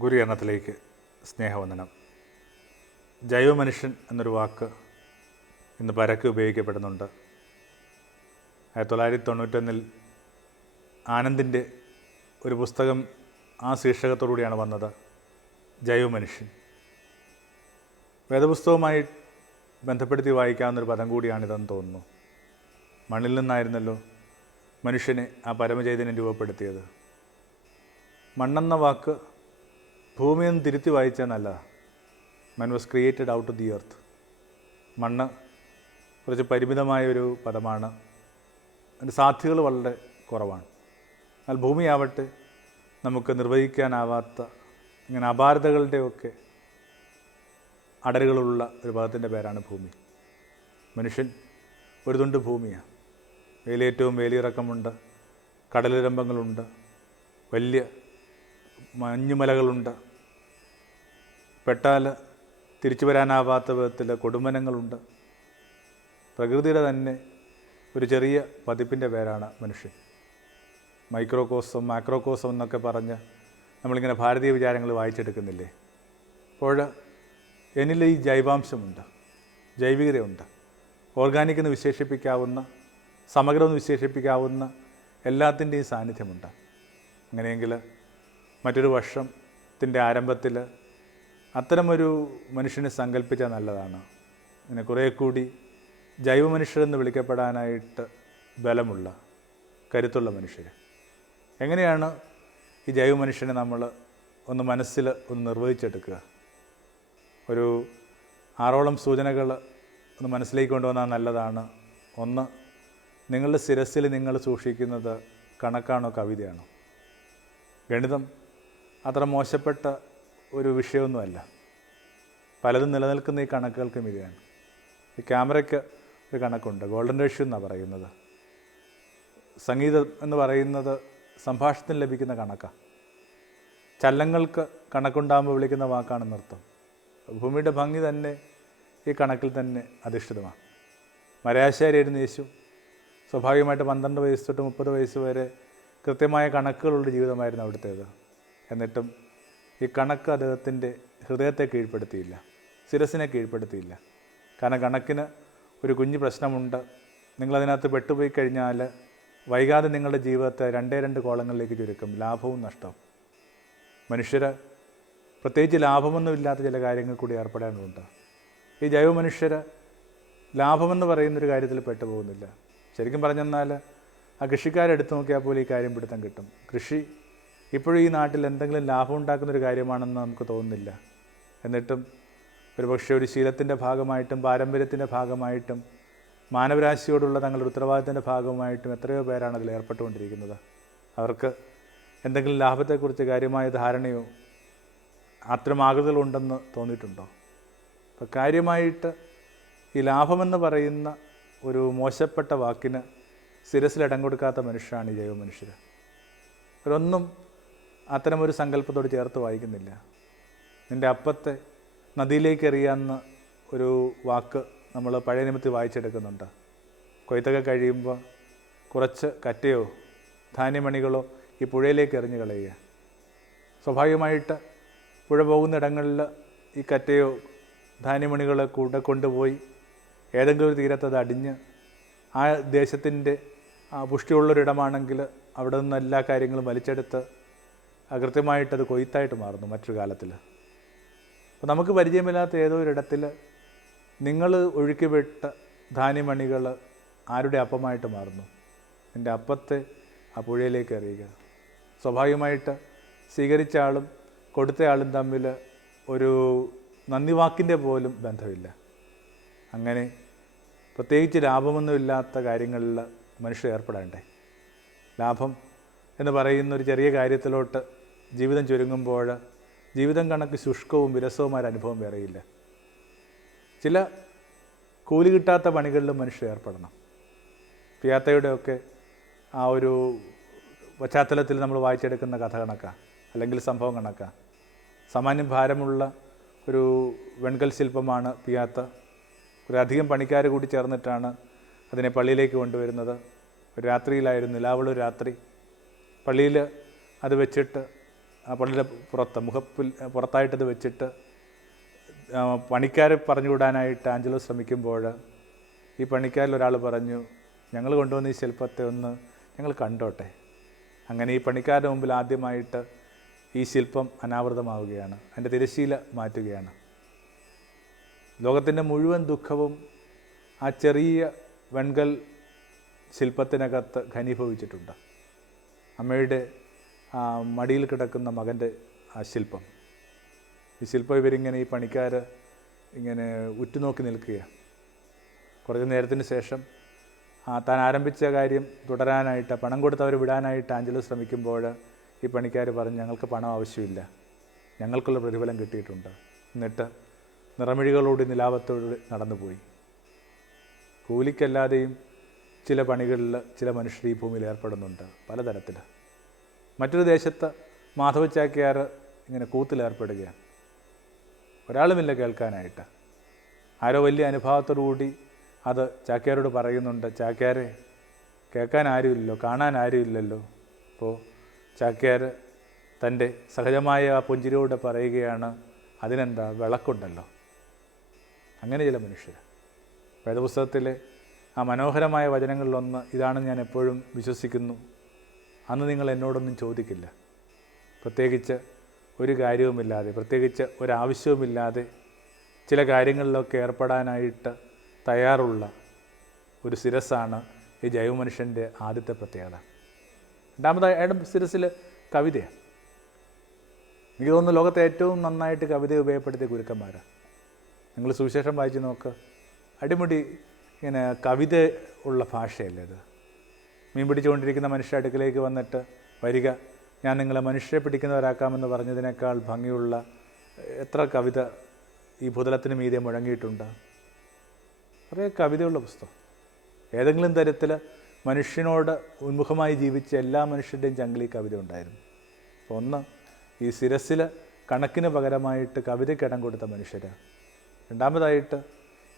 ഗുരുകരണത്തിലേക്ക് സ്നേഹവന്ദനം. ജൈവ മനുഷ്യൻ എന്നൊരു വാക്ക് ഇന്ന് പരക്കെ ഉപയോഗിക്കപ്പെടുന്നുണ്ട്. 1991 ആനന്ദിൻ്റെ ഒരു പുസ്തകം ആ ശീർഷകത്തോടുകൂടിയാണ് വന്നത്, ജൈവ മനുഷ്യൻ. വേദപുസ്തകവുമായി ബന്ധപ്പെടുത്തി വായിക്കാവുന്നൊരു പദം കൂടിയാണിതെന്ന് തോന്നുന്നു. മണ്ണിൽ നിന്നായിരുന്നല്ലോ മനുഷ്യനെ ആ പരമചൈതന്യം രൂപപ്പെടുത്തിയത്. മണ്ണെന്ന വാക്ക് ഭൂമിയൊന്ന് തിരുത്തി വായിച്ചാൽ നല്ലതാണ്. മൻ was created out of the earth. മണ്ണ് കുറച്ച് പരിമിതമായൊരു പദമാണ്, അതിൻ്റെ സാധ്യതകൾ വളരെ കുറവാണ്. എന്നാൽ ഭൂമിയാവട്ടെ നമുക്ക് നിർവഹിക്കാനാവാത്ത ഇങ്ങനെ അപാരതകളുടെയൊക്കെ അടരുകളുള്ള ഒരു പദത്തിൻ്റെ പേരാണ് ഭൂമി. മനുഷ്യൻ ഒരു തുണ്ട് ഭൂമിയാണ്. വേലിയേറ്റവും വേലിയിറക്കമുണ്ട്, കടലിരമ്പങ്ങളുണ്ട്, വലിയ മഞ്ഞുമലകളുണ്ട്, പെട്ടാൽ തിരിച്ചു വരാനാവാത്ത വിധത്തിൽ കൊടുമനങ്ങളുണ്ട്. പ്രകൃതിയുടെ തന്നെ ഒരു ചെറിയ പതിപ്പിൻ്റെ പേരാണ് മനുഷ്യൻ. മൈക്രോകോസം, മാക്രോകോസം എന്നൊക്കെ പറഞ്ഞ് നമ്മളിങ്ങനെ ഭാരതീയ വിചാരങ്ങൾ വായിച്ചെടുക്കുന്നില്ലേ. അപ്പോൾ എന്നിൽ ഈ ജൈവാംശമുണ്ട്, ജൈവികതയുണ്ട്. ഓർഗാനിക് എന്ന് വിശേഷിപ്പിക്കാവുന്ന, സമഗ്രമെന്ന് വിശേഷിപ്പിക്കാവുന്ന എല്ലാത്തിൻ്റെയും സാന്നിധ്യമുണ്ട്. അങ്ങനെയെങ്കിൽ മറ്റൊരു വർഷത്തിൻ്റെ ആരംഭത്തിൽ അത്തരമൊരു മനുഷ്യനെ സങ്കല്പിച്ചാൽ നല്ലതാണ്. അങ്ങനെ കുറേ കൂടി ജൈവ മനുഷ്യരെന്ന് വിളിക്കപ്പെടാനായിട്ട് ബലമുള്ള, കരുത്തുള്ള മനുഷ്യർ. എങ്ങനെയാണ് ഈ ജൈവ മനുഷ്യനെ നമ്മൾ ഒന്ന് മനസ്സിൽ ഒന്ന് നിർവഹിച്ചെടുക്കുക? ഒരു 6ഓളം സൂചനകൾ ഒന്ന് മനസ്സിലേക്ക് കൊണ്ടുവന്നാൽ നല്ലതാണ്. ഒന്ന്, നിങ്ങളുടെ ശിരസ്സിൽ നിങ്ങൾ സൂക്ഷിക്കുന്നത് കണക്കാണോ കവിതയാണോ? ഗണിതം അത്ര മോശപ്പെട്ട ഒരു വിഷയമൊന്നുമല്ല. പലതും നിലനിൽക്കുന്ന ഈ കണക്കുകൾക്കും ഇതാണ്. ഈ ക്യാമറയ്ക്ക് ഒരു കണക്കുണ്ട്, ഗോൾഡൻ റേഷ്യോ എന്നാണ് പറയുന്നത്. സംഗീതം എന്ന് പറയുന്നത് സംഭാഷണത്തിന് ലഭിക്കുന്ന കണക്കാണ്. ചലനങ്ങൾക്ക് കണക്കുണ്ടാകുമ്പോൾ വിളിക്കുന്ന വാക്കാണ് നൃത്തം. ഭൂമിയുടെ ഭംഗി തന്നെ ഈ കണക്കിൽ തന്നെ അധിഷ്ഠിതമാണ്. മരയാശാരിയായിരുന്ന യേശു സ്വാഭാവികമായിട്ട് 12 വയസ്സ് തൊട്ട് 30 വയസ്സ് വരെ കൃത്യമായ കണക്കുകളുള്ള ജീവിതമായിരുന്നു അവിടുത്തേത്. എന്നിട്ടും ഈ കണക്ക് അദ്ദേഹത്തിൻ്റെ ഹൃദയത്തെ കീഴ്പ്പെടുത്തിയില്ല, ശിരസിനെ കീഴ്പ്പെടുത്തിയില്ല. കാരണം കണക്കിന് ഒരു കുഞ്ഞു പ്രശ്നമുണ്ട്. നിങ്ങളതിനകത്ത് പെട്ടുപോയി കഴിഞ്ഞാൽ വൈകാതെ നിങ്ങളുടെ ജീവിതത്തെ 2 കോളങ്ങളിലേക്ക് ചുരുക്കും, ലാഭവും നഷ്ടവും. മനുഷ്യർ പ്രത്യേകിച്ച് ലാഭമൊന്നുമില്ലാത്ത ചില കാര്യങ്ങൾ കൂടി ഏർപ്പെടേണ്ടതുണ്ട്. ഈ ജൈവ മനുഷ്യർ ലാഭമെന്ന് പറയുന്നൊരു കാര്യത്തിൽ പെട്ടുപോകുന്നില്ല. ശരിക്കും പറഞ്ഞെന്നാൽ ആ കൃഷിക്കാരെടുത്ത് നോക്കിയാൽ പോലും ഈ കാര്യം പിടുത്തം കിട്ടും. കൃഷി ഇപ്പോഴും ഈ നാട്ടിൽ എന്തെങ്കിലും ലാഭം ഉണ്ടാക്കുന്നൊരു കാര്യമാണെന്ന് നമുക്ക് തോന്നുന്നില്ല. എന്നിട്ടും ഒരുപക്ഷെ ഒരു ശീലത്തിൻ്റെ ഭാഗമായിട്ടും പാരമ്പര്യത്തിൻ്റെ ഭാഗമായിട്ടും മാനവരാശിയോടുള്ള തങ്ങളുടെ ഉത്തരവാദിത്തത്തിൻ്റെ ഭാഗമായിട്ടും എത്രയോ പേരാണ് അതിൽ ഏർപ്പെട്ടുകൊണ്ടിരിക്കുന്നത്. അവർക്ക് എന്തെങ്കിലും ലാഭത്തെക്കുറിച്ച് കാര്യമായ ധാരണയോ അത്തരം ആകൃതികളുണ്ടെന്ന് തോന്നിയിട്ടുണ്ടോ? അപ്പോൾ കാര്യമായിട്ട് ഈ ലാഭമെന്ന് പറയുന്ന ഒരു മോശപ്പെട്ട വാക്കിന് ശിരസിൽ ഇടം കൊടുക്കാത്ത മനുഷ്യരാണ് ഈ ജൈവ മനുഷ്യർ. അവരൊന്നും അത്തരമൊരു സങ്കല്പത്തോട് ചേർത്ത് വായിക്കുന്നില്ല. നിൻ്റെ അപ്പത്തെ നദിയിലേക്ക് എറിയാമെന്ന് ഒരു വാക്ക് നമ്മൾ പഴയ നിയമത്തിൽ വായിച്ചെടുക്കുന്നുണ്ട്. കൊയ്ത്തൊക്കെ കഴിയുമ്പോൾ കുറച്ച് കറ്റയോ ധാന്യമണികളോ ഈ പുഴയിലേക്ക് എറിഞ്ഞു കളയുക. സ്വാഭാവികമായിട്ട് പുഴ പോകുന്ന ഇടങ്ങളിൽ ഈ കറ്റയോ ധാന്യമണികളോ കൂടെ കൊണ്ടുപോയി ഏതെങ്കിലും ഒരു തീരത്തത് അടിഞ്ഞ് ആ ദേശത്തിൻ്റെ പുഷ്ടിയുള്ളൊരിടമാണെങ്കിൽ അവിടെ നിന്ന് എല്ലാ കാര്യങ്ങളും വലിച്ചെടുത്ത് കൃത്യമായിട്ടത് കൊയ്ത്തായിട്ട് മാറുന്നു മറ്റൊരു കാലത്തിൽ. അപ്പോൾ നമുക്ക് പരിചയമില്ലാത്ത ഏതോ ഒരിടത്തിൽ നിങ്ങൾ ഒഴുക്കിവിട്ട ധാന്യമണികൾ ആരുടെ അപ്പമായിട്ട് മാറുന്നു. നിൻ്റെ അപ്പത്തെ ആ പുഴയിലേക്ക് എറിയുക. സ്വാഭാവികമായിട്ട് സ്വീകരിച്ച ആളും കൊടുത്ത ആളും തമ്മിൽ ഒരു നന്ദി വാക്കിൻ്റെ പോലും ബന്ധമില്ല. അങ്ങനെ പ്രത്യേകിച്ച് ലാഭമൊന്നുമില്ലാത്ത കാര്യങ്ങളിൽ മനുഷ്യർ ഏർപ്പെടേണ്ടേ. ലാഭം എന്ന് പറയുന്നൊരു ചെറിയ കാര്യത്തിലോട്ട് ജീവിതം ചുരുങ്ങുമ്പോൾ ജീവിതം കണക്ക് ശുഷ്കവും വിരസവുമായ അനുഭവം വേറെയില്ല. ചില കൂലി കിട്ടാത്ത പണികളിലും മനുഷ്യർ ഏർപ്പെടണം. പിയാത്തയുടെയൊക്കെ ആ ഒരു പശ്ചാത്തലത്തിൽ നമ്മൾ വായിച്ചെടുക്കുന്ന കഥ കണക്കാം, അല്ലെങ്കിൽ സംഭവം കണക്കാം. സാമാന്യം ഭാരമുള്ള ഒരു വെൺകൽ ശില്പമാണ് പിയാത്ത. ഒരധികം പണിക്കാർ കൂടി ചേർന്നിട്ടാണ് അതിനെ പള്ളിയിലേക്ക് കൊണ്ടുവരുന്നത്. ഒരു രാത്രിയിലായിരുന്നു, നിലാവുള്ളൊരു രാത്രി. പള്ളിയിൽ അത് വെച്ചിട്ട് ആ പള്ളിയുടെ പുറത്തായിട്ടത് വെച്ചിട്ട് പണിക്കാരെ പറഞ്ഞുവിടാനായിട്ട് ആഞ്ചലോ ശ്രമിക്കുമ്പോൾ ഈ പണിക്കാരിൽ ഒരാൾ പറഞ്ഞു, ഞങ്ങൾ കൊണ്ടുവന്ന ഈ ശില്പത്തെ ഒന്ന് ഞങ്ങൾ കണ്ടോട്ടെ. അങ്ങനെ ഈ പണിക്കാരുടെ മുമ്പിൽ ആദ്യമായിട്ട് ഈ ശില്പം അനാവൃതമാവുകയാണ്, അതിൻ്റെ തിരശ്ശീല മാറ്റുകയാണ്. ലോകത്തിൻ്റെ മുഴുവൻ ദുഃഖവും ആ ചെറിയ വെൺകൽ ശില്പത്തിനകത്ത് ഘനീഭവിച്ചിട്ടുണ്ട്. അമ്മയുടെ മടിയിൽ കിടക്കുന്ന മകൻ്റെ ആ ശില്പം, ഈ ശില്പം ഇവരിങ്ങനെ ഈ പണിക്കാർ ഇങ്ങനെ ഉറ്റുനോക്കി നിൽക്കുകയാണ്. കുറച്ച് നേരത്തിന് ശേഷം താൻ ആരംഭിച്ച കാര്യം തുടരാനായിട്ട് പണം കൊടുത്തവർ വിടാനായിട്ട് ആഞ്ചലോ ശ്രമിക്കുമ്പോൾ ഈ പണിക്കാർ പറഞ്ഞു, ഞങ്ങൾക്ക് പണം ആവശ്യമില്ല, ഞങ്ങൾക്കുള്ള പ്രതിഫലം കിട്ടിയിട്ടുണ്ട്. എന്നിട്ട് നിറമിഴികളോട് നിലാപത്തോട് നടന്നുപോയി. കൂലിക്കല്ലാതെയും ചില പണികളിൽ ചില മനുഷ്യർ ഈ ഭൂമിയിൽ ഏർപ്പെടുന്നുണ്ട്, പലതരത്തിൽ. മറ്റൊരു ദേശത്ത് മാധവ ചാക്യാർ ഇങ്ങനെ കൂത്തിലേർപ്പെടുകയാണ്. ഒരാളുമില്ല കേൾക്കാനായിട്ട്. ആരോ വലിയ അനുഭവത്തോടുകൂടി അത് ചാക്യാരോട് പറയുന്നുണ്ട്, ചാക്യാരെ കേൾക്കാൻ ആരുമില്ലല്ലോ, കാണാൻ ആരുമില്ലല്ലോ. അപ്പോൾ ചാക്യാർ തൻ്റെ സഹജമായ ആ പുഞ്ചിരിയോടെ പറയുകയാണ്, അതിനെന്താ, വിളക്കുണ്ടല്ലോ. അങ്ങനെ ചില മനുഷ്യർ. വേദപുസ്തകത്തിലെ ആ മനോഹരമായ വചനങ്ങളിലൊന്ന് ഇതാണെന്ന് ഞാൻ എപ്പോഴും വിശ്വസിക്കുന്നു. അന്ന് നിങ്ങൾ എന്നോടൊന്നും ചോദിക്കില്ല, പ്രത്യേകിച്ച് ഒരു കാര്യവുമില്ലാതെ, പ്രത്യേകിച്ച് ഒരാവശ്യവുമില്ലാതെ ചില കാര്യങ്ങളിലൊക്കെ ഏർപ്പെടാനായിട്ട് തയ്യാറുള്ള ഒരു ശിരസ്സാണ് ഈ ജൈവമനുഷ്യൻ്റെ ആദ്യത്തെ പ്രത്യേകത. രണ്ടാമതായി അയാളുടെ ശിരസ്സിൽ കവിതയാണ്. എനിക്ക് തോന്നുന്നു ലോകത്തെ ഏറ്റവും നന്നായിട്ട് കവിത ഉപയോഗപ്പെടുത്തിയ ഗുരുക്കന്മാരാണ്. നിങ്ങൾ സുവിശേഷം വായിച്ച് നോക്ക്, അടിമുടി ഇങ്ങനെ കവിത ഉള്ള ഭാഷയല്ലേ ഇത്. മീൻ പിടിച്ചുകൊണ്ടിരിക്കുന്ന മനുഷ്യ അടുക്കിലേക്ക് വന്നിട്ട്, വരിക, ഞാൻ നിങ്ങളെ മനുഷ്യരെ പിടിക്കുന്നവരാക്കാമെന്ന് പറഞ്ഞതിനേക്കാൾ ഭംഗിയുള്ള എത്ര കവിത ഈ ഭൂതലത്തിന് മീതെ മുഴങ്ങിയിട്ടുണ്ട്. കുറേ കവിതയുള്ള പുസ്തകം. ഏതെങ്കിലും തരത്തിൽ മനുഷ്യനോട് ഉന്മുഖമായി ജീവിച്ച എല്ലാ മനുഷ്യരുടെയും ചങ്കിലി കവിത ഉണ്ടായിരുന്നു. അപ്പോൾ ഒന്ന്, ഈ ശിരസ്സിൽ കണക്കിന് പകരമായിട്ട് കവിതയ്ക്ക് ഇടം കൊടുത്ത മനുഷ്യരാണ്. രണ്ടാമതായിട്ട്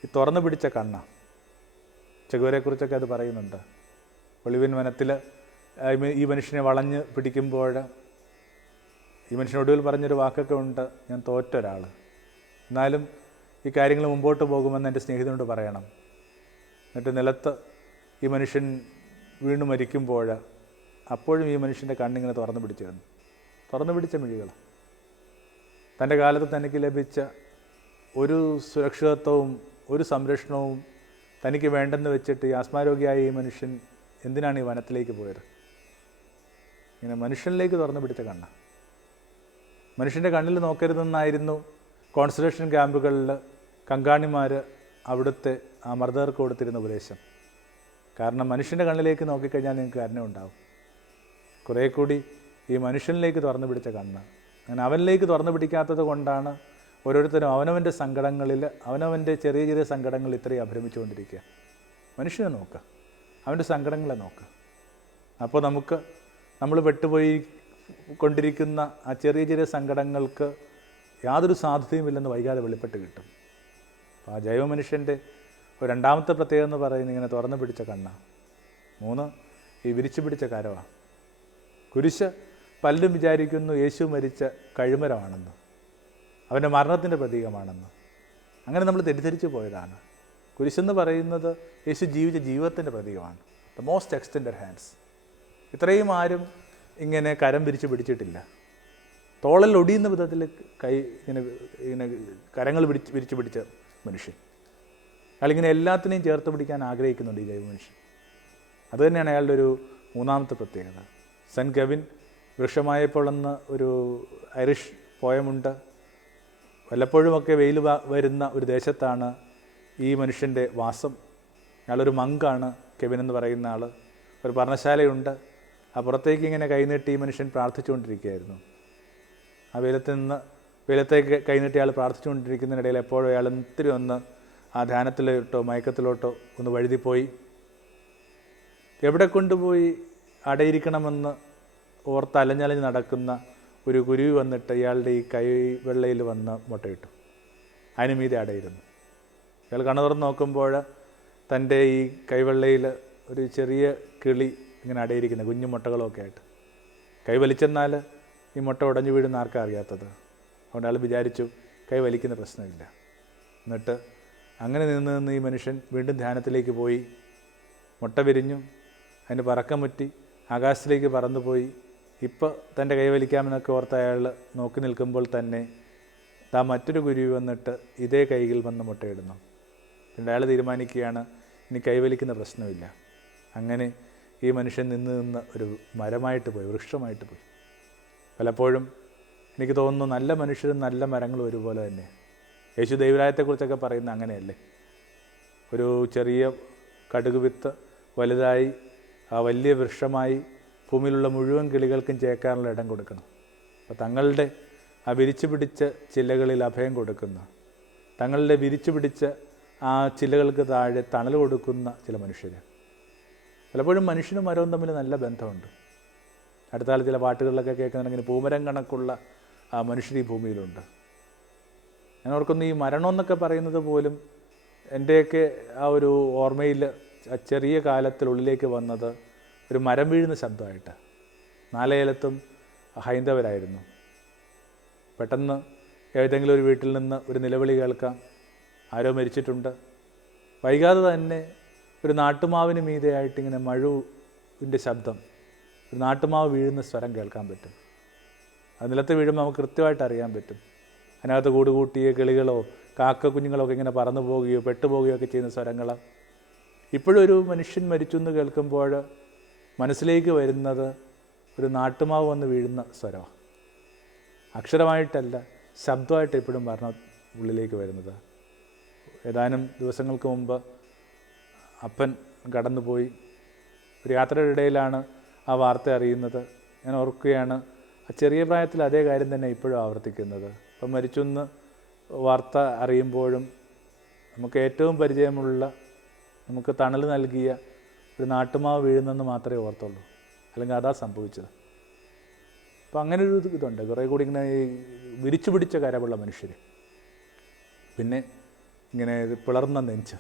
ഈ തുറന്നു പിടിച്ച കണ്ണ. ചെഗുവേരയെക്കുറിച്ചൊക്കെ അത് പറയുന്നുണ്ട്. ഒളിവിൻ വനത്തിൽ ഈ മനുഷ്യനെ വളഞ്ഞ് പിടിക്കുമ്പോൾ ഈ മനുഷ്യനൊടുവിൽ പറഞ്ഞൊരു വാക്കൊക്കെ ഉണ്ട്, ഞാൻ തോറ്റ ഒരാൾ, എന്നാലും ഈ കാര്യങ്ങൾ മുമ്പോട്ട് പോകുമെന്ന് എൻ്റെ സ്നേഹിതനോട് പറയണം. എന്നിട്ട് നിലത്ത് ഈ മനുഷ്യൻ വീണ്ടും മരിക്കുമ്പോൾ അപ്പോഴും ഈ മനുഷ്യൻ്റെ കണ്ണിങ്ങനെ തുറന്നു പിടിച്ചിരുന്നു. തുറന്നു പിടിച്ച മിഴികൾ. തൻ്റെ കാലത്ത് തനിക്ക് ലഭിച്ച ഒരു സുരക്ഷിതത്വവും ഒരു സംരക്ഷണവും തനിക്ക് വേണ്ടെന്ന് വെച്ചിട്ട് ഈ ആസ്മാരോഗ്യമായ ഈ മനുഷ്യൻ എന്തിനാണ് ഈ വനത്തിലേക്ക് പോയത്? ഇങ്ങനെ മനുഷ്യനിലേക്ക് തുറന്നു പിടിച്ച കണ്ണ. മനുഷ്യൻ്റെ കണ്ണിൽ നോക്കരുതെന്നായിരുന്നു കോൺസെൻട്രേഷൻ ക്യാമ്പുകളിൽ കങ്കാണിമാർ അവിടുത്തെ ആ മർദ്ദകർക്ക് കൊടുത്തിരുന്ന ഉപദേശം. കാരണം മനുഷ്യൻ്റെ കണ്ണിലേക്ക് നോക്കിക്കഴിഞ്ഞാൽ നിങ്ങൾക്ക് കരുണ ഉണ്ടാവും. കുറേ കൂടി ഈ മനുഷ്യനിലേക്ക് തുറന്നു പിടിച്ച കണ്ണ്. അങ്ങനെ അവനിലേക്ക് തുറന്നു പിടിക്കാത്തത് കൊണ്ടാണ് ഓരോരുത്തരും അവനവൻ്റെ സങ്കടങ്ങളിൽ, അവനവൻ്റെ ചെറിയ ചെറിയ സങ്കടങ്ങളിൽ ഇത്രയും അഭിരമിച്ചുകൊണ്ടിരിക്കുക. മനുഷ്യനെ നോക്കുക, അവൻ്റെ സങ്കടങ്ങളെ നോക്കുക. അപ്പോൾ നമ്മൾ പെട്ടുപോയി കൊണ്ടിരിക്കുന്ന ആ ചെറിയ ചെറിയ സങ്കടങ്ങൾക്ക് യാതൊരു സാധ്യതയുമില്ലെന്ന് വൈകാതെ വെളിപ്പെട്ട് കിട്ടും. അപ്പോൾ ആ ജൈവമനുഷ്യൻ്റെ ഒരു രണ്ടാമത്തെ പ്രത്യേകത എന്ന് പറയുന്നത് ഇങ്ങനെ തുറന്നു പിടിച്ച കണ്ണ. 3, ഈ വിരിച്ചു പിടിച്ച കരവാണ്. കുരിശ് പലരും വിചാരിക്കുന്നു യേശു മരിച്ച കഴുമരമാണെന്ന്, അവൻ്റെ മരണത്തിൻ്റെ പ്രതീകമാണെന്ന്. അങ്ങനെ നമ്മൾ തെറ്റിദ്ധരിച്ചു പോയതാണ്. കുരിശെന്ന് പറയുന്നത് യേശു ജീവിച്ച ജീവിതത്തിൻ്റെ പ്രതീകമാണ്. The most extended hands. ഇത്രയും ആരും ഇങ്ങനെ കരം വിരിച്ച് പിടിച്ചിട്ടില്ല. തോളൽ ഒടിയുന്ന വിധത്തിൽ ഇങ്ങനെ കരങ്ങൾ വിരിച്ച് പിടിച്ച മനുഷ്യൻ. അയാളിങ്ങനെ എല്ലാത്തിനെയും ചേർത്ത് പിടിക്കാൻ ആഗ്രഹിക്കുന്നുണ്ട് ഈ ജൈവമനുഷ്യൻ. അതുതന്നെയാണ് അയാളുടെ ഒരു മൂന്നാമത്തെ പ്രത്യേകത. സെൻറ്റ് കെവിൻ വൃക്ഷമായപ്പോൾ എന്ന ഒരു ഐറിഷ് പോയമുണ്ട്. വല്ലപ്പോഴുമൊക്കെ വെയിൽ വരുന്ന ഒരു ദേശത്താണ് ഈ മനുഷ്യൻ്റെ വാസം. അയാളൊരു മങ്കാണ് കെവിൻ എന്ന് പറയുന്ന ആൾ. ഒരു പർണശാലയുണ്ട്. ആ പുറത്തേക്ക് ഇങ്ങനെ കൈനീട്ടി ഈ മനുഷ്യൻ പ്രാർത്ഥിച്ചുകൊണ്ടിരിക്കുകയായിരുന്നു. ആ വെയിലത്തേക്ക് കൈനീട്ടി അയാൾ പ്രാർത്ഥിച്ചുകൊണ്ടിരിക്കുന്നതിനിടയിൽ എപ്പോഴും അയാൾ ഇത്തിരി ഒന്ന് ആ ധ്യാനത്തിലോട്ടോ മയക്കത്തിലോട്ടോ ഒന്ന് വഴുതിപ്പോയി. എവിടെ കൊണ്ടുപോയി അടയിരിക്കണമെന്ന് ഓർത്ത് അലഞ്ഞലഞ്ഞ് നടക്കുന്ന ഒരു കുരുവി വന്നിട്ട് ഇയാളുടെ ഈ കൈവെള്ളയിൽ വന്ന് മുട്ടയിട്ടു. അതിന് മീതെ അടയിരുന്നു. ഇയാൾ കണ്ണു തുറന്ന് നോക്കുമ്പോൾ തൻ്റെ ഈ കൈവെള്ളയിൽ ഒരു ചെറിയ കിളി ഇങ്ങനെ അടയിരിക്കുന്നത്, കുഞ്ഞു മുട്ടകളൊക്കെ ആയിട്ട്. കൈ വലിച്ചെന്നാൽ ഈ മുട്ട ഉടഞ്ഞു വീഴുന്ന ആർക്കാ അറിയാത്തത്? അതുകൊണ്ട് ആൾ വിചാരിച്ചു കൈ വലിക്കുന്ന പ്രശ്നമില്ല. എന്നിട്ട് അങ്ങനെ നിന്ന് ഈ മനുഷ്യൻ വീണ്ടും ധ്യാനത്തിലേക്ക് പോയി. മുട്ട വിരിഞ്ഞു, അതിന് പറക്കം മുറ്റി ആകാശത്തിലേക്ക് പറന്നുപോയി. ഇപ്പോൾ തൻ്റെ കൈ വലിക്കാമെന്നൊക്കെ ഓർത്ത് അയാൾ നോക്കി നിൽക്കുമ്പോൾ തന്നെ മറ്റൊരു ഗുരുവി വന്നിട്ട് ഇതേ കൈകൾ വന്ന് മുട്ടയിടുന്നു. പിന്നെ അയാൾ തീരുമാനിക്കുകയാണ് ഇനി കൈവലിക്കുന്ന പ്രശ്നമില്ല. അങ്ങനെ ഈ മനുഷ്യൻ നിന്ന് ഒരു മരമായിട്ട് പോയി, വൃക്ഷമായിട്ട് പോയി. പലപ്പോഴും എനിക്ക് തോന്നുന്നു നല്ല മനുഷ്യരും നല്ല മരങ്ങളും ഒരുപോലെ തന്നെ. യേശു ദൈവരായത്തെക്കുറിച്ചൊക്കെ പറയുന്നത് അങ്ങനെയല്ലേ? ഒരു ചെറിയ കടുക് വിത്ത് വലുതായി ആ വലിയ വൃക്ഷമായി ഭൂമിയിലുള്ള മുഴുവൻ കിളികൾക്കും ചേക്കാനുള്ള ഇടം കൊടുക്കണം. അപ്പോൾ തങ്ങളുടെ ആ വിരിച്ചു പിടിച്ച ചില്ലകളിൽ അഭയം കൊടുക്കുന്ന, തങ്ങളുടെ വിരിച്ചു പിടിച്ച ആ ചില്ലകൾക്ക് താഴെ തണൽ കൊടുക്കുന്ന ചില മനുഷ്യർ. പലപ്പോഴും മനുഷ്യനും മരവും തമ്മിൽ നല്ല ബന്ധമുണ്ട്. അടുത്ത കാലത്ത് ചില പാട്ടുകളിലൊക്കെ കേൾക്കുന്നുണ്ടെങ്കിൽ പൂമരം കണക്കുള്ള ആ മനുഷ്യർ ഈ ഭൂമിയിലുണ്ട്. ഞാൻ ഓർക്കുന്നു, ഈ മരണമെന്നൊക്കെ പറയുന്നത് പോലും എൻ്റെയൊക്കെ ആ ഒരു ഓർമ്മയിൽ ചെറിയ കാലത്തിനുള്ളിലേക്ക് വന്നത് ഒരു മരം വീഴുന്ന ശബ്ദമായിട്ട്. നാലേലത്തും ഹൈന്ദവരായിരുന്നു. പെട്ടെന്ന് ഏതെങ്കിലും ഒരു വീട്ടിൽ നിന്ന് ഒരു നിലവിളി കേൾക്കാം, ആരോ മരിച്ചിട്ടുണ്ട്. വൈകാതെ തന്നെ ഒരു നാട്ടുമാവിന് മീതെയായിട്ട് ഇങ്ങനെ മഴുവിൻ്റെ ശബ്ദം, ഒരു നാട്ടുമാവ് വീഴുന്ന സ്വരം കേൾക്കാൻ പറ്റും. അത് നിലത്ത് വീഴുമ്പോൾ നമുക്ക് കൃത്യമായിട്ട് അറിയാൻ പറ്റും. അതിനകത്ത് കൂടുകൂട്ടിയ കിളികളോ കാക്ക കുഞ്ഞുങ്ങളോ ഒക്കെ ഇങ്ങനെ പറന്നു പോവുകയോ പെട്ടുപോവുകയോ ഒക്കെ ചെയ്യുന്ന സ്വരങ്ങൾ. ഇപ്പോഴും ഒരു മനുഷ്യൻ മരിച്ചു എന്ന് കേൾക്കുമ്പോൾ മനസ്സിലേക്ക് വരുന്നത് ഒരു നാട്ടുമാവ് വന്ന് വീഴുന്ന സ്വരമാണ്. അക്ഷരമായിട്ടല്ല, ശബ്ദമായിട്ട് എപ്പോഴും മരണ ഉള്ളിലേക്ക് വരുന്നത്. ഏതാനും ദിവസങ്ങൾക്ക് മുമ്പ് അപ്പൻ കടന്നുപോയി. ഒരു യാത്രയുടെ ഇടയിലാണ് ആ വാർത്ത അറിയുന്നത്. ഞാൻ ഓർക്കുകയാണ്, ആ ചെറിയ പ്രായത്തിൽ അതേ കാര്യം തന്നെ ഇപ്പോഴും ആവർത്തിക്കുന്നത്. അപ്പം മരിച്ചെന്ന് വാർത്ത അറിയുമ്പോഴും നമുക്ക് ഏറ്റവും പരിചയമുള്ള, നമുക്ക് തണൽ നൽകിയ ഒരു നാട്ടുമാവ് വീഴുന്നെന്ന് മാത്രമേ ഓർത്തുള്ളൂ. അല്ലെങ്കിൽ അതാ സംഭവിച്ചത്. അപ്പോൾ അങ്ങനെ ഒരു ഇതുണ്ട്. കുറേ കൂടി ഇങ്ങനെ ഈ വിരിച്ചു പിടിച്ച കരവുള്ള മനുഷ്യർ. പിന്നെ ഇങ്ങനെ പിളർന്ന നെഞ്ച്,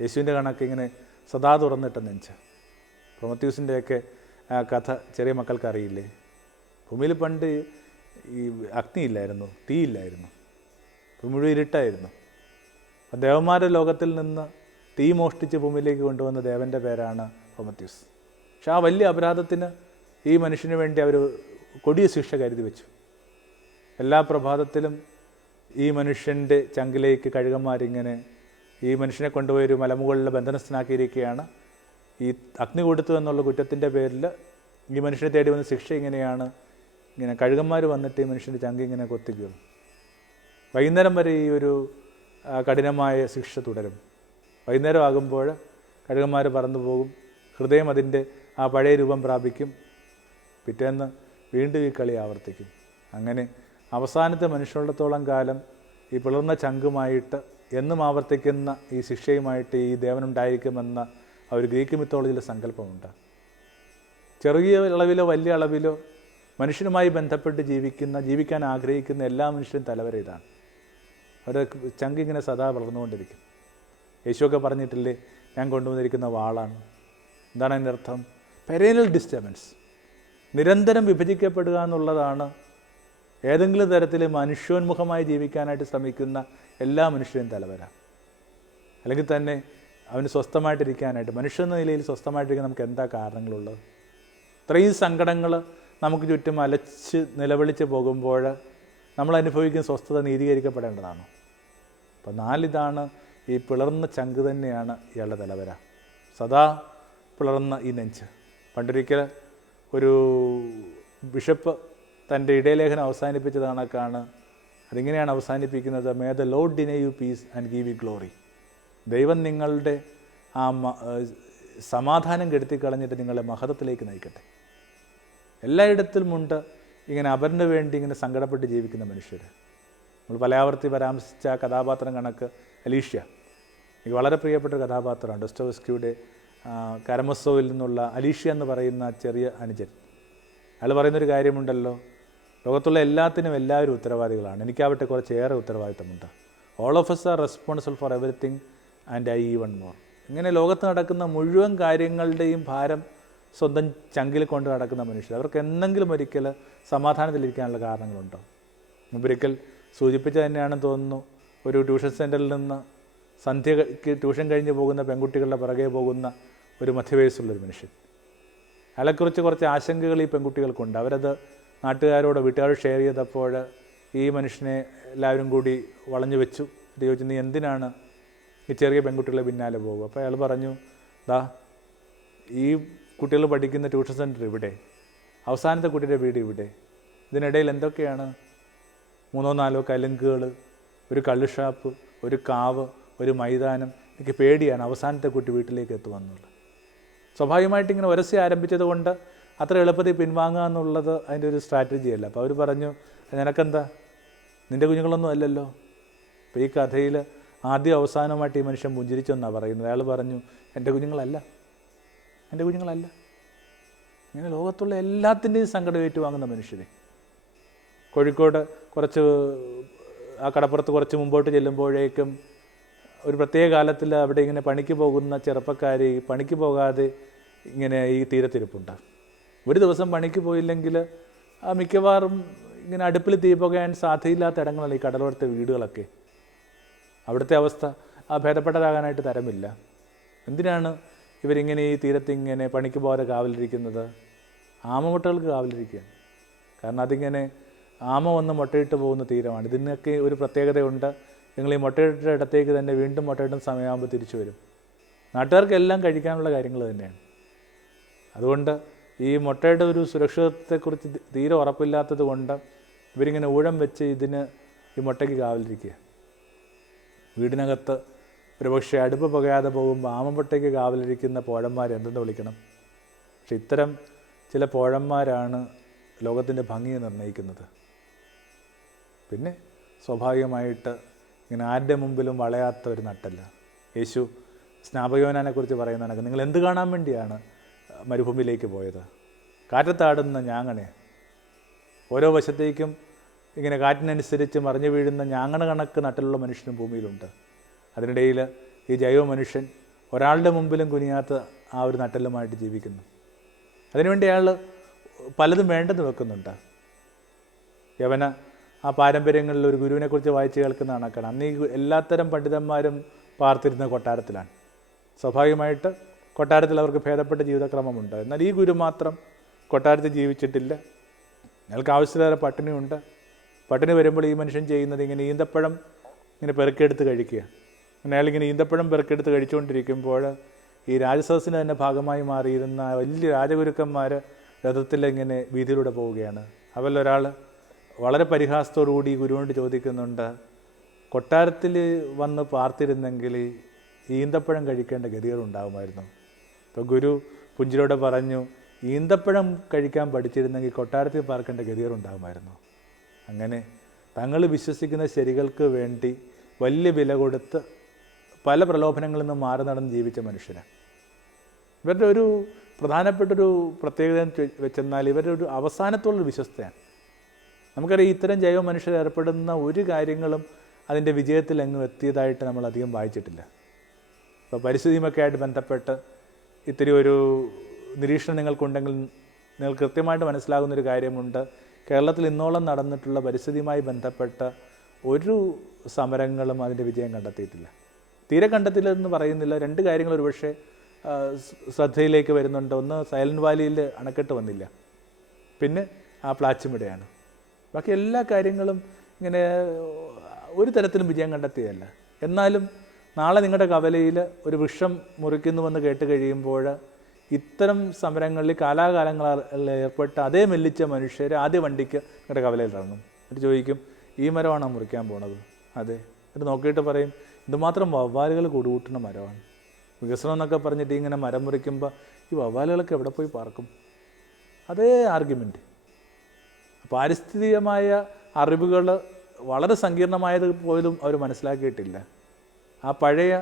യേശുവിൻ്റെ കണക്ക് ഇങ്ങനെ സദാ തുറന്നിട്ട നെഞ്ച്. പ്രൊമത്യൂസിൻ്റെയൊക്കെ കഥ ചെറിയ മക്കൾക്ക് അറിയില്ലേ? ഭൂമിയിൽ പണ്ട് ഈ അഗ്നിയില്ലായിരുന്നു, തീയില്ലായിരുന്നു, മുഴുവൻ ഇരുട്ടായിരുന്നു. ദേവന്മാരുടെ ലോകത്തിൽ നിന്ന് തീ മോഷ്ടിച്ച് ഭൂമിയിലേക്ക് കൊണ്ടുവന്ന ദേവൻ്റെ പേരാണ് പ്രൊമത്യൂസ്. പക്ഷെ ആ വലിയ അപരാധത്തിന് ഈ മനുഷ്യന് വേണ്ടി അവർ കൊടിയ ശിക്ഷ കരുതി വെച്ചു. എല്ലാ പ്രഭാതത്തിലും ഈ മനുഷ്യൻ്റെ ചങ്കിലേക്ക് കഴുകന്മാരിങ്ങനെ ഈ മനുഷ്യനെ കൊണ്ടുപോയൊരു മലമുകളിലെ ബന്ധനസ്ഥനാക്കിയിരിക്കുകയാണ്. ഈ അഗ്നി കൊടുത്തു എന്നുള്ള കുറ്റത്തിൻ്റെ പേരിൽ ഈ മനുഷ്യനെ തേടി വന്ന ശിക്ഷ ഇങ്ങനെയാണ്. ഇങ്ങനെ കഴുകന്മാർ വന്നിട്ട് ഈ മനുഷ്യൻ്റെ ചങ്കി ഇങ്ങനെ കൊത്തിക്കും. വൈകുന്നേരം വരെ ഈ ഒരു കഠിനമായ ശിക്ഷ തുടരും. വൈകുന്നേരം ആകുമ്പോൾ കഴുകന്മാർ പറന്നു പോകും. ഹൃദയം അതിൻ്റെ ആ പഴയ രൂപം പ്രാപിക്കും. പിറ്റേന്ന് വീണ്ടും ഈ കളി ആവർത്തിക്കും. അങ്ങനെ അവസാനത്തെ മനുഷ്യരുള്ളത്തോളം കാലം ഈ പിളർന്ന ചങ്കുമായിട്ട് എന്നും ആവർത്തിക്കുന്ന ഈ ശിക്ഷയുമായിട്ട് ഈ ദേവനുണ്ടായിരിക്കുമെന്ന ആ ഒരു ഗ്രീക്ക് മിത്തോളജിയിലെ സങ്കല്പമുണ്ട്. ചെറിയ അളവിലോ വലിയ അളവിലോ മനുഷ്യനുമായി ബന്ധപ്പെട്ട് ജീവിക്കാൻ ആഗ്രഹിക്കുന്ന എല്ലാ മനുഷ്യരും തലവര ഇതാണ്. അവരുടെ ചങ്കിങ്ങനെ സദാ വളർന്നുകൊണ്ടിരിക്കും. യേശുവൊക്കെ പറഞ്ഞിട്ടില്ലേ, ഞാൻ കൊണ്ടുവന്നിരിക്കുന്ന വാളാണ്. എന്താണ് അതിൻ്റെ അർത്ഥം? പെരേനൽ ഡിസ്റ്റർബൻസ്, നിരന്തരം വിഭജിക്കപ്പെടുക എന്നുള്ളതാണ് ഏതെങ്കിലും തരത്തിൽ മനുഷ്യോന്മുഖമായി ജീവിക്കാനായിട്ട് ശ്രമിക്കുന്ന എല്ലാ മനുഷ്യരും തലവര. അല്ലെങ്കിൽ തന്നെ അവന് സ്വസ്ഥമായിട്ടിരിക്കാനായിട്ട്, മനുഷ്യൻ എന്ന നിലയിൽ സ്വസ്ഥമായിട്ടിരിക്കാൻ നമുക്ക് എന്താ കാരണങ്ങളുള്ളത്? ഇത്രയും സങ്കടങ്ങൾ നമുക്ക് ചുറ്റും അലച്ച് നിലവിളിച്ച് പോകുമ്പോൾ നമ്മൾ അനുഭവിക്കുന്ന സ്വസ്ഥത നീതീകരിക്കപ്പെടേണ്ടതാണ്. അപ്പോൾ നാലിതാണ് ഈ പിളർന്ന ചങ്ക് തന്നെയാണ് ഇയാളുടെ തലവര. സദാ പിളർന്ന ഈ നെഞ്ച്. പണ്ടൊരിക്കൽ ഒരു ബിഷപ്പ് തൻ്റെ ഇടയലേഖനം അവസാനിപ്പിച്ചത് കണക്കാണ്. അതിങ്ങനെയാണ് അവസാനിപ്പിക്കുന്നത്: may the Lord ഡിനേ U piece and give you glory. ദൈവം നിങ്ങളുടെ ആ സമാധാനം കെടുത്തിക്കളഞ്ഞിട്ട് നിങ്ങളെ മഹത്വത്തിലേക്ക് നയിക്കട്ടെ. എല്ലായിടത്തിലുമുണ്ട് ഇങ്ങനെ അപരന് വേണ്ടി ഇങ്ങനെ സങ്കടപ്പെട്ട് ജീവിക്കുന്ന മനുഷ്യർ. നമ്മൾ പലയാവർത്തി പരാമർശിച്ച ആ കഥാപാത്രം കണക്ക് അലീഷ്യ എനിക്ക് വളരെ പ്രിയപ്പെട്ട ഒരു കഥാപാത്രമാണ്. ഡോസ്റ്റോവസ്കിയുടെ കരമസോവിൽ നിന്നുള്ള അലീഷ്യ എന്ന് പറയുന്ന ചെറിയ അനുജൻ. അയാൾ പറയുന്നൊരു കാര്യമുണ്ടല്ലോ, ലോകത്തുള്ള എല്ലാത്തിനും എല്ലാവരും ഉത്തരവാദികളാണ്, എനിക്കാവട്ടെ കുറച്ചേറെ ഉത്തരവാദിത്തമുണ്ട്. All of us are responsible for everything and I even more. ഇങ്ങനെ ലോകത്ത് നടക്കുന്ന മുഴുവൻ കാര്യങ്ങളുടെയും ഭാരം സ്വന്തം ചങ്കിൽ കൊണ്ട് നടക്കുന്ന മനുഷ്യർ. അവർക്ക് എന്തെങ്കിലും ഒരിക്കൽ സമാധാനത്തിലിരിക്കാനുള്ള കാരണങ്ങളുണ്ടോ? മുമ്പൊരിക്കൽ സൂചിപ്പിച്ച തന്നെയാണെന്ന് തോന്നുന്നു. ഒരു ട്യൂഷൻ സെൻറ്ററിൽ നിന്ന് സന്ധ്യയ്ക്ക് ട്യൂഷൻ കഴിഞ്ഞ് പോകുന്ന പെൺകുട്ടികളുടെ പിറകെ പോകുന്ന ഒരു മധ്യവയസ്സുള്ളൊരു മനുഷ്യൻ. അയാളെക്കുറിച്ച് കുറച്ച് ആശങ്കകൾ ഈ പെൺകുട്ടികൾക്കുണ്ട്. അവരത് നാട്ടുകാരോട് വീട്ടുകാരോട് ഷെയർ ചെയ്തപ്പോൾ ഈ മനുഷ്യനെ എല്ലാവരും കൂടി വളഞ്ഞു വെച്ചു. ചോദിച്ചു, നീ എന്തിനാണ് ഈ ചെറിയ പെൺകുട്ടികളെ പിന്നാലെ പോകുക? അപ്പോൾ അയാൾ പറഞ്ഞു, ദാ ഈ കുട്ടികൾ പഠിക്കുന്ന ട്യൂഷൻ സെൻറ്റർ ഇവിടെ, അവസാനത്തെ കുട്ടിയുടെ വീട് ഇവിടെ, ഇതിനിടയിൽ എന്തൊക്കെയാണ്? 3-4 കലുങ്കുകൾ, ഒരു കള്ള് ഷാപ്പ്, ഒരു കാവ്, ഒരു മൈതാനം. എനിക്ക് പേടിയാണ് അവസാനത്തെ കുട്ടി വീട്ടിലേക്ക് എത്തുമെന്നുള്ളത്. സ്വാഭാവികമായിട്ട് ഇങ്ങനെ ഉരസി ആരംഭിച്ചത് കൊണ്ട് അത്ര എളുപ്പത്തിൽ പിൻവാങ്ങുക എന്നുള്ളത് അതിൻ്റെ ഒരു സ്ട്രാറ്റജിയല്ല. അപ്പോൾ അവർ പറഞ്ഞു, നിനക്കെന്താ, നിൻ്റെ കുഞ്ഞുങ്ങളൊന്നും അല്ലല്ലോ. അപ്പോൾ ഈ കഥയിൽ ആദ്യം അവസാനമായിട്ട് ഈ മനുഷ്യൻ പുഞ്ചിരിച്ചെന്നാണ് പറയുന്നത്. അയാൾ പറഞ്ഞു, എൻ്റെ കുഞ്ഞുങ്ങളല്ല. ഇങ്ങനെ ലോകത്തുള്ള എല്ലാത്തിൻ്റെയും സങ്കടം ഏറ്റുവാങ്ങുന്ന മനുഷ്യരെ. കോഴിക്കോട് കുറച്ച് ആ കടപ്പുറത്ത് കുറച്ച് മുമ്പോട്ട് ചെല്ലുമ്പോഴേക്കും ഒരു പ്രത്യേക കാലത്തിൽ അവിടെ ഇങ്ങനെ പണിക്ക് പോകുന്ന ചെറുപ്പക്കാർ പണിക്ക് പോകാതെ ഇങ്ങനെ ഈ തീരത്തിരിപ്പുണ്ട്. ഒരു ദിവസം പണിക്ക് പോയില്ലെങ്കിൽ മിക്കവാറും ഇങ്ങനെ അടുപ്പിൽ തീ പുകയാൻ സാധ്യതയില്ലാത്ത ഇടങ്ങളല്ല ഈ കടലോരത്തെ വീടുകളൊക്കെ. അവിടുത്തെ അവസ്ഥ ഭേദപ്പെട്ടതാകാനായിട്ട് തരമില്ല. എന്തിനാണ് ഇവരിങ്ങനെ ഈ തീരത്ത് ഇങ്ങനെ പണിക്ക് പോകാതെ കാവലിരിക്കുന്നത്? ആമമുട്ടകൾക്ക് കാവലിരിക്കുകയാണ്. കാരണം അതിങ്ങനെ ആമ വന്ന് മുട്ടയിട്ട് പോകുന്ന തീരമാണ്. ഇതിനൊക്കെ ഒരു പ്രത്യേകതയുണ്ട്. നിങ്ങൾ ഈ മുട്ടയിട്ട ഇടത്തേക്ക് തന്നെ വീണ്ടും മുട്ടയിടുന്ന സമയമാകുമ്പോൾ തിരിച്ചു വരും. നാട്ടുകാർക്കെല്ലാം കഴിക്കാനുള്ള കാര്യങ്ങൾ തന്നെയാണ്. അതുകൊണ്ട് ഈ മുട്ടയുടെ ഒരു സുരക്ഷിതത്വത്തെക്കുറിച്ച് തീരെ ഉറപ്പില്ലാത്തത് കൊണ്ട് ഇവരിങ്ങനെ ഊഴം വെച്ച് ഈ മുട്ടയ്ക്ക് കാവലിരിക്കുക. വീടിനകത്ത് ഒരുപക്ഷെ അടുപ്പ് പുകയാതെ പോകുമ്പോൾ ആമമുട്ടയ്ക്ക് കാവലിരിക്കുന്ന പോഴന്മാർ എന്തെന്ന് വിളിക്കണം? പക്ഷെ ഇത്തരം ചില പോഴന്മാരാണ് ലോകത്തിൻ്റെ ഭംഗിയെ നിർണ്ണയിക്കുന്നത്. പിന്നെ സ്വാഭാവികമായിട്ട് ഇങ്ങനെ ആരുടെ മുമ്പിലും വളയാത്ത ഒരു നട്ടല്ല. യേശു സ്നാപകയോനാനെക്കുറിച്ച് പറയുന്ന കണക്ക്, നിങ്ങൾ എന്ത് കാണാൻ വേണ്ടിയാണ് മരുഭൂമിയിലേക്ക് പോയത്? കാറ്റത്താടുന്ന ഞാങ്ങണെ. ഓരോ വശത്തേക്കും ഇങ്ങനെ കാറ്റിനനുസരിച്ച് മറിഞ്ഞു വീഴുന്ന ഞാങ്ങണ കണക്ക് നട്ടിലുള്ള മനുഷ്യനും ഭൂമിയിലുണ്ട്. അതിനിടയിൽ ഈ ജൈവ മനുഷ്യൻ ഒരാളുടെ മുമ്പിലും കുനിയാത്ത ആ ഒരു നട്ടെല്ലുമായിട്ട് ജീവിക്കുന്നു. അതിനുവേണ്ടി അയാൾ പലതും വേണ്ടെന്ന് വെക്കുന്നുണ്ട്. യവന ആ പാരമ്പര്യങ്ങളിൽ ഒരു ഗുരുവിനെക്കുറിച്ച് വായിച്ച് കേൾക്കുന്ന കണക്കാണ്. അന്ന് ഈ എല്ലാത്തരം പണ്ഡിതന്മാരും പാർത്തിരുന്ന കൊട്ടാരത്തിലാണ്. സ്വാഭാവികമായിട്ട് കൊട്ടാരത്തിൽ അവർക്ക് ഭേദപ്പെട്ട ജീവിതക്രമമുണ്ട്. എന്നാൽ ഈ ഗുരു മാത്രം കൊട്ടാരത്തിൽ ജീവിച്ചിട്ടില്ല. അയാൾക്ക് ആവശ്യത്തിലേറെ പട്ടിണിയുണ്ട്. പട്ടിണി വരുമ്പോൾ ഈ മനുഷ്യൻ ചെയ്യുന്നത് ഇങ്ങനെ ഈന്തപ്പഴം ഇങ്ങനെ പെറുക്കിയെടുത്ത് കഴിക്കുക. അങ്ങനെ അയാളിങ്ങനെ ഈന്തപ്പഴം പെറുക്കിയെടുത്ത് കഴിച്ചുകൊണ്ടിരിക്കുമ്പോൾ ഈ രാജസദസ്സിന് തന്നെ ഭാഗമായി മാറിയിരുന്ന വലിയ രാജഗുരുക്കന്മാർ രഥത്തിലിങ്ങനെ വീതിയിലൂടെ പോവുകയാണ്. അവരിലൊരാൾ വളരെ പരിഹാസത്തോടുകൂടി ഗുരുവിനോട് ചോദിക്കുന്നുണ്ട്, കൊട്ടാരത്തിൽ വന്ന് പാർത്തിരുന്നെങ്കിൽ ഈന്തപ്പഴം കഴിക്കേണ്ട ഗതികളുണ്ടാകുമായിരുന്നു. അപ്പോൾ ഗുരു പുഞ്ചിരിയോടെ പറഞ്ഞു, ഈന്തപ്പഴം കഴിക്കാൻ പഠിച്ചിരുന്നെങ്കിൽ കൊട്ടാരത്തിൽ പാർക്കേണ്ട ഗതികളുണ്ടാകുമായിരുന്നു. അങ്ങനെ തങ്ങൾ വിശ്വസിക്കുന്ന ശരികൾക്ക് വേണ്ടി വലിയ വില കൊടുത്ത് പല പ്രലോഭനങ്ങളിൽ നിന്ന് മാറി നടന്ന് ജീവിച്ച മനുഷ്യനാണ്. ഇവരുടെ ഒരു പ്രധാനപ്പെട്ടൊരു പ്രത്യേകത വെച്ചെന്നാൽ ഇവരുടെ ഒരു അവസാനത്തോളൊരു വിശ്വസ്തയാണ്. നമുക്കറിയാം, ഇത്തരം ജൈവ മനുഷ്യർ ഏർപ്പെടുന്ന ഒരു കാര്യങ്ങളും അതിൻ്റെ വിജയത്തിൽ എങ്ങും എത്തിയതായിട്ട് നമ്മൾ അധികം വായിച്ചിട്ടില്ല. ഇപ്പോൾ പരിസ്ഥിതിയുമൊക്കെ ആയിട്ട് ബന്ധപ്പെട്ട് ഇത്തിരി ഒരു നിരീക്ഷണം നിങ്ങൾക്കുണ്ടെങ്കിൽ നിങ്ങൾക്ക് കൃത്യമായിട്ട് മനസ്സിലാകുന്നൊരു കാര്യമുണ്ട്. കേരളത്തിൽ ഇന്നോളം നടന്നിട്ടുള്ള പരിസ്ഥിതിയുമായി ബന്ധപ്പെട്ട ഒരു സമരങ്ങളും അതിൻ്റെ വിജയം കണ്ടെത്തിയിട്ടില്ല. തീരെ കണ്ടെത്തില്ലെന്ന് പറയുന്നില്ല. രണ്ട് കാര്യങ്ങൾ ഒരുപക്ഷെ ശ്രദ്ധയിലേക്ക് വരുന്നുണ്ട്. ഒന്ന്, സൈലൻറ്റ് വാലിയിൽ അണക്കെട്ട് വന്നില്ല. പിന്നെ ആ പ്ലാച്ചിമിടയാണ്. ബാക്കി എല്ലാ കാര്യങ്ങളും ഇങ്ങനെ ഒരു തരത്തിലും വിജയം കണ്ടെത്തിയതല്ല. എന്നാലും നാളെ നിങ്ങളുടെ കവലയിൽ ഒരു വൃക്ഷം മുറിക്കുന്നുവെന്ന് കേട്ട് കഴിയുമ്പോൾ ഇത്തരം സമരങ്ങളിൽ കാലാകാലങ്ങളിൽ ഏർപ്പെട്ട അതേ മെല്ലിച്ച മനുഷ്യർ ആദ്യ വണ്ടിക്ക് നിങ്ങളുടെ കവലയിൽ ഇറങ്ങും. എന്നിട്ട് ചോദിക്കും, ഈ മരമാണോ മുറിക്കാൻ പോണത്? അതെ. എന്നിട്ട് നോക്കിയിട്ട് പറയും, ഇതുമാത്രം വവ്വാലുകൾ കൂടുകൂട്ടുന്ന മരമാണ്. വികസനം എന്നൊക്കെ പറഞ്ഞിട്ട് ഇങ്ങനെ മരം മുറിക്കുമ്പോൾ ഈ വവ്വാലുകളൊക്കെ എവിടെ പോയി പാർക്കും? അതേ ആർഗ്യുമെൻറ്റ്. പാരിസ്ഥിതികമായ അറിവുകൾ വളരെ സങ്കീർണമായത് പോലും അവർ മനസ്സിലാക്കിയിട്ടില്ല. ആ പഴയ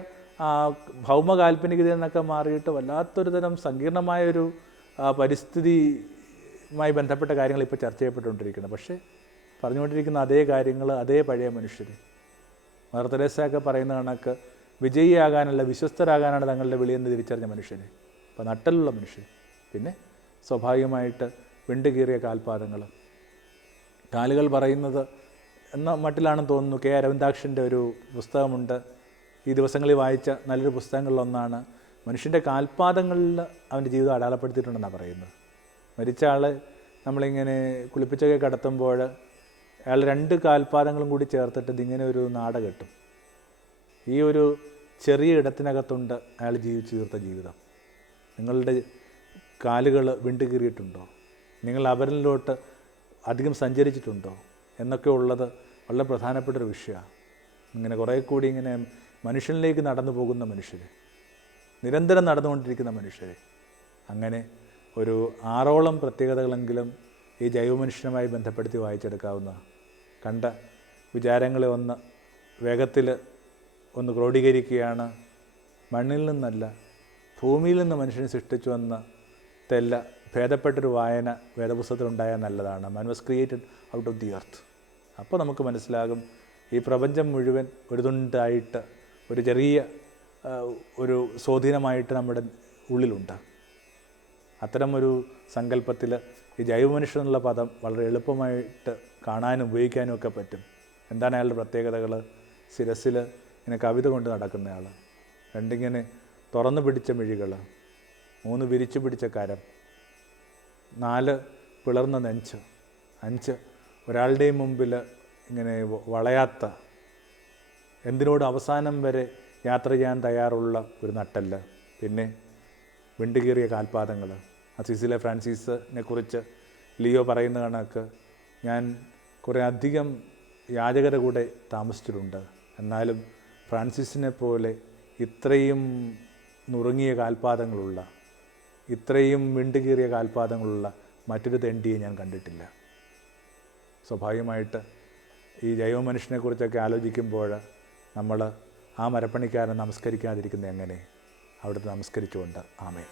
ഭൗമകാൽപ്പനികത എന്നൊക്കെ മാറിയിട്ട് വല്ലാത്തൊരു തരം സങ്കീർണമായൊരു പരിസ്ഥിതിയുമായി ബന്ധപ്പെട്ട കാര്യങ്ങൾ ഇപ്പോൾ ചർച്ച ചെയ്യപ്പെട്ടുകൊണ്ടിരിക്കുന്നത്. പക്ഷേ പറഞ്ഞുകൊണ്ടിരിക്കുന്ന അതേ കാര്യങ്ങൾ അതേ പഴയ മനുഷ്യർ. മദർ തെരേസയൊക്കെ പറയുന്ന കണക്ക് വിജയിയാകാനല്ല വിശ്വസ്തരാകാനാണ് തങ്ങളുടെ വിളിയെന്ന് തിരിച്ചറിഞ്ഞ മനുഷ്യർ. അപ്പോൾ നട്ടലുള്ള മനുഷ്യർ. പിന്നെ സ്വാഭാവികമായിട്ട് വിണ്ടുകീറിയ കാൽപാദങ്ങൾ. കാലുകൾ പറയുന്നത് എന്ന മട്ടിലാണെന്ന് തോന്നുന്നു. കെ അരവിന്ദാക്ഷൻ്റെ ഒരു പുസ്തകമുണ്ട്, ഈ ദിവസങ്ങളിൽ വായിച്ച നല്ലൊരു പുസ്തകങ്ങളിലൊന്നാണ്. മനുഷ്യൻ്റെ കാൽപാദങ്ങളിൽ അവൻ്റെ ജീവിതം അടയാളപ്പെടുത്തിയിട്ടുണ്ടെന്നാണ് പറയുന്നത്. മരിച്ച ആൾ നമ്മളിങ്ങനെ കുളിപ്പിച്ചൊക്കെ കടത്തുമ്പോൾ അയാൾ 2 കാൽപാദങ്ങളും കൂടി ചേർത്തിട്ട് ഇതിങ്ങനെ ഒരു നാട കെട്ടും. ഈ ഒരു ചെറിയ ഇടത്തിനകത്തുണ്ട് അയാൾ ജീവിച്ചു തീർത്ത ജീവിതം. നിങ്ങളുടെ കാലുകൾ വിണ്ടുകീറിയിട്ടുണ്ടോ? നിങ്ങൾ അപരനിലോട്ട് അധികം സഞ്ചരിച്ചിട്ടുണ്ടോ എന്നൊക്കെ ഉള്ളത് വളരെ പ്രധാനപ്പെട്ടൊരു വിഷയമാണ്. ഇങ്ങനെ കുറേ കൂടി ഇങ്ങനെ മനുഷ്യനിലേക്ക് നടന്നു പോകുന്ന മനുഷ്യർ, നിരന്തരം നടന്നുകൊണ്ടിരിക്കുന്ന മനുഷ്യർ, അങ്ങനെ ഒരു 6ഓളം പ്രത്യേകതകളെങ്കിലും ഈ ജൈവമനുഷ്യനുമായി ബന്ധപ്പെടുത്തി വായിച്ചെടുക്കാവുന്ന, കണ്ട വിചാരങ്ങളെ വേഗത്തിൽ ക്രോഡീകരിക്കുകയാണ്. മണ്ണിൽ നിന്നല്ല ഭൂമിയിൽ നിന്ന് മനുഷ്യനെ സൃഷ്ടിച്ചു വന്ന ഭേദപ്പെട്ടൊരു വായന വേദപുസ്തകത്തിലുണ്ടായാൽ നല്ലതാണ്. മാൻ was created out of the earth. അപ്പോൾ നമുക്ക് മനസ്സിലാകും ഈ പ്രപഞ്ചം മുഴുവൻ ഒരു തുണ്ടായിട്ട്, ഒരു ചെറിയ ഒരു സ്വാധീനമായിട്ട് നമ്മുടെ ഉള്ളിലുണ്ട്. അത്തരമൊരു സങ്കല്പത്തിൽ ഈ ജൈവമനുഷ്യൻ എന്നുള്ള പദം വളരെ എളുപ്പമായിട്ട് കാണാനും ഉപയോഗിക്കാനും ഒക്കെ പറ്റും. എന്താണ് അയാളുടെ പ്രത്യേകതകൾ? ശിരസിൽ ഇങ്ങനെ കവിത കൊണ്ട് നടക്കുന്നയാൾ, 2 ഇങ്ങനെ തുറന്നു പിടിച്ച മിഴികൾ, 3 വിരിച്ചു പിടിച്ച കരം, 4 പിളർന്ന നെഞ്ച്, 5 ഒരാളുടെയും മുമ്പിൽ ഇങ്ങനെ വളയാത്ത, എന്തിനോട് അവസാനം വരെ യാത്ര ചെയ്യാൻ തയ്യാറുള്ള ഒരു നട്ടല്, പിന്നെ വിണ്ടുകീറിയ കാൽപാദങ്ങൾ. അസീസിലെ ഫ്രാൻസിസിനെ കുറിച്ച് ലിയോ പറയുന്ന കണക്ക്, ഞാൻ കുറേ അധികം യാചകരുടെ കൂടെ താമസിച്ചിട്ടുണ്ട്, എന്നാലും ഫ്രാൻസിസിനെ പോലെ ഇത്രയും നുറുങ്ങിയ കാൽപാദങ്ങളുള്ള, ഇത്രയും വിണ്ടുകീറിയ കാൽപാദങ്ങളുള്ള മറ്റൊരു തെണ്ടിയെ ഞാൻ കണ്ടിട്ടില്ല. സ്വാഭാവികമായിട്ട് ഈ ജൈവമനുഷ്യനെക്കുറിച്ചൊക്കെ ആലോചിക്കുമ്പോൾ നമ്മൾ ആ മരപ്പണിക്കാരൻ നമസ്കരിക്കാതിരിക്കുന്നത് എങ്ങനെ? അവിടുത്തെ നമസ്കരിച്ചുകൊണ്ട്. ആമേൻ.